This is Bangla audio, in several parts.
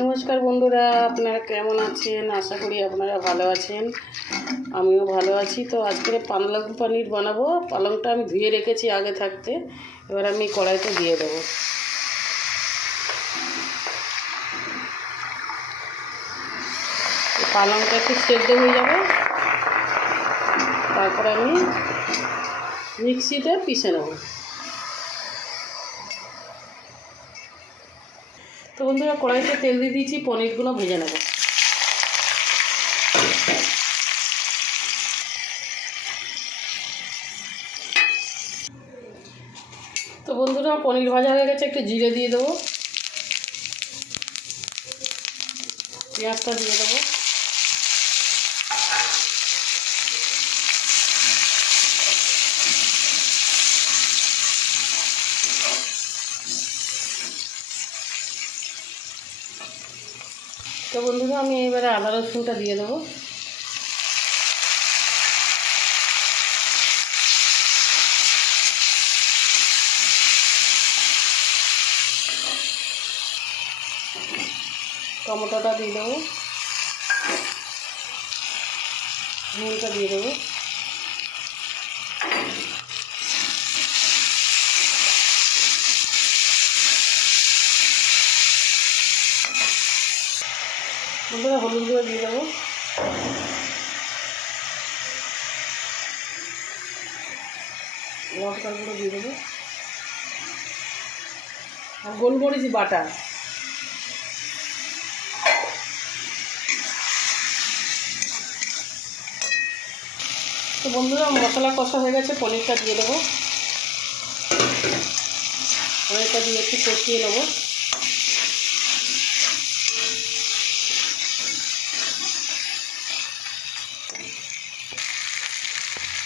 নমস্কার বন্ধুরা, আপনারা কেমন আছেন? আশা করি আপনারা ভালো আছেন। আমিও ভালো আছি। তো আজকে পালং পনির বানাবো। পালংটা আমি ধুয়ে রেখেছি আগে থাকতে, এবার আমি কড়াইতে দিয়ে দেবো। পালংটা একটু সেদ্ধ হয়ে যাবে, তারপর আমি মিক্সিতে পিষে নেব। তো বন্ধুরা, কড়াইতে তেল দিয়ে দিয়েছি, পনিরগুলো ভেজে নেব। তো বন্ধুরা, পনির ভাজা হয়ে গেছে, একটু জিরে দিয়ে দেবো, পেঁয়াজটা দিয়ে দেবো, তো বন্ধুরা আমি এবারে আদা রসুনটা দিয়ে দেবো। টমেটোটা দিয়ে দেবো, নুনটা দিয়ে দেবো, বন্ধুরা হলুদ গুঁড়ো দিয়ে দেবো, লঙ্কার গুঁড়ো দিয়ে দেবো, আর গোলমরিচ বাটা। তো বন্ধুরা, মশলা কষা হয়ে গেছে, পনিরটা দিয়ে দেবো। পনিরটা দিয়ে একটু কষিয়ে নেবো।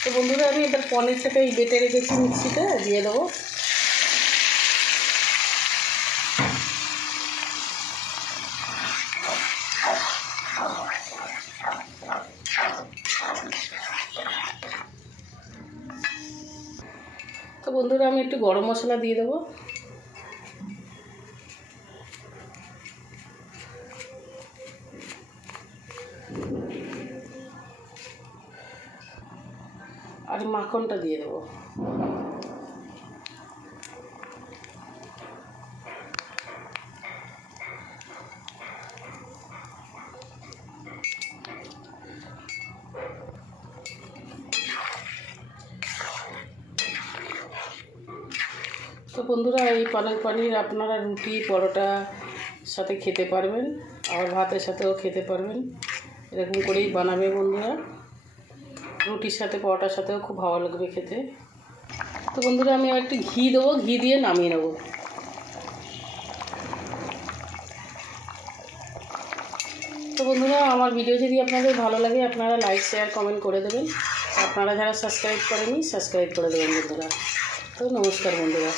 তো বন্ধুরা, আমি এবার পনিরটাকে এই বেটে রেখেছি মিক্সিতে দিয়ে দেবো। তো বন্ধুরা, আমি একটু গরম মশলা দিয়ে দেবো। আর মাখনটা দিয়ে দেবো। তো বন্ধুরা, এই পালং পনির আপনারা রুটি পরোটা সাথে খেতে পারবেন, আবার ভাতের সাথেও খেতে পারবেন। এরকম করেই বানাবে বন্ধুরা, রুটির সাথে পরোটার সাথেও খুব ভালো লাগবে খেতে। তো বন্ধুরা, আমি একটু ঘি দেবো, ঘি দিয়ে নামিয়ে নেব। তো বন্ধুরা, আমার ভিডিও যদি আপনাদের ভালো লাগে, আপনারা লাইক শেয়ার কমেন্ট করে দেবেন। আপনারা যারা সাবস্ক্রাইব করেনি, সাবস্ক্রাইব করে দেবেন বন্ধুরা। তো নমস্কার বন্ধুরা।